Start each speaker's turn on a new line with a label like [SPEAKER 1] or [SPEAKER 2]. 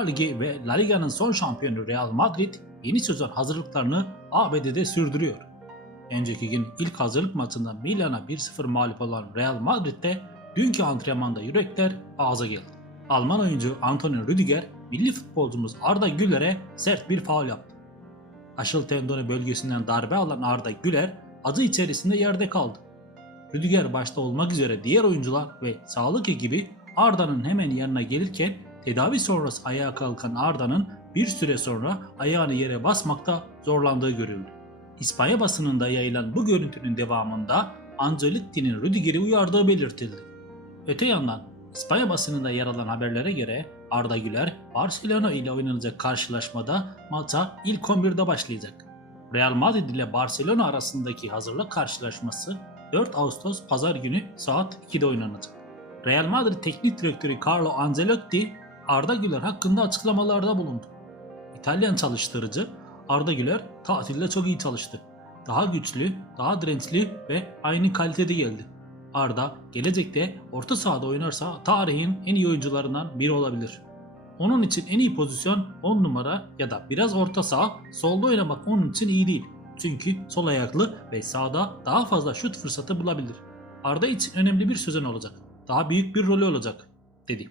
[SPEAKER 1] Ligi ve La Liga'nın son şampiyonu Real Madrid yeni sezon hazırlıklarını ABD'de sürdürüyor. Önceki gün ilk hazırlık maçında Milan'a 1-0 mağlup olan Real Madrid'de dünkü antrenmanda yürekler ağza geldi. Alman oyuncu Antonio Rüdiger milli futbolcumuz Arda Güler'e sert bir faul yaptı. Aşıl tendonu bölgesinden darbe alan Arda Güler acı içerisinde yerde kaldı. Rüdiger başta olmak üzere diğer oyuncular ve sağlık ekibi Arda'nın hemen yanına gelirken tedavi sonrası ayağa kalkan Arda'nın bir süre sonra ayağını yere basmakta zorlandığı görüldü. İspanya basınında yayılan bu görüntünün devamında Ancelotti'nin Rüdiger'i uyardığı belirtildi. Öte yandan İspanya basınında yer alan haberlere göre Arda Güler Barcelona ile oynanacak karşılaşmada maça ilk 11'de başlayacak. Real Madrid ile Barcelona arasındaki hazırlık karşılaşması 4 Ağustos pazar günü saat 2'de oynanacak. Real Madrid Teknik Direktörü Carlo Ancelotti Arda Güler hakkında açıklamalarda bulundu. İtalyan çalıştırıcı Arda Güler tatilde çok iyi çalıştı. Daha güçlü, daha dirençli ve aynı kalitede geldi. Arda gelecekte orta sahada oynarsa tarihin en iyi oyuncularından biri olabilir. Onun için en iyi pozisyon 10 numara ya da biraz orta saha, solda oynamak onun için iyi değil. Çünkü sol ayaklı ve sağda daha fazla şut fırsatı bulabilir. Arda için önemli bir sezon olacak. Daha büyük bir rolü olacak, dedi.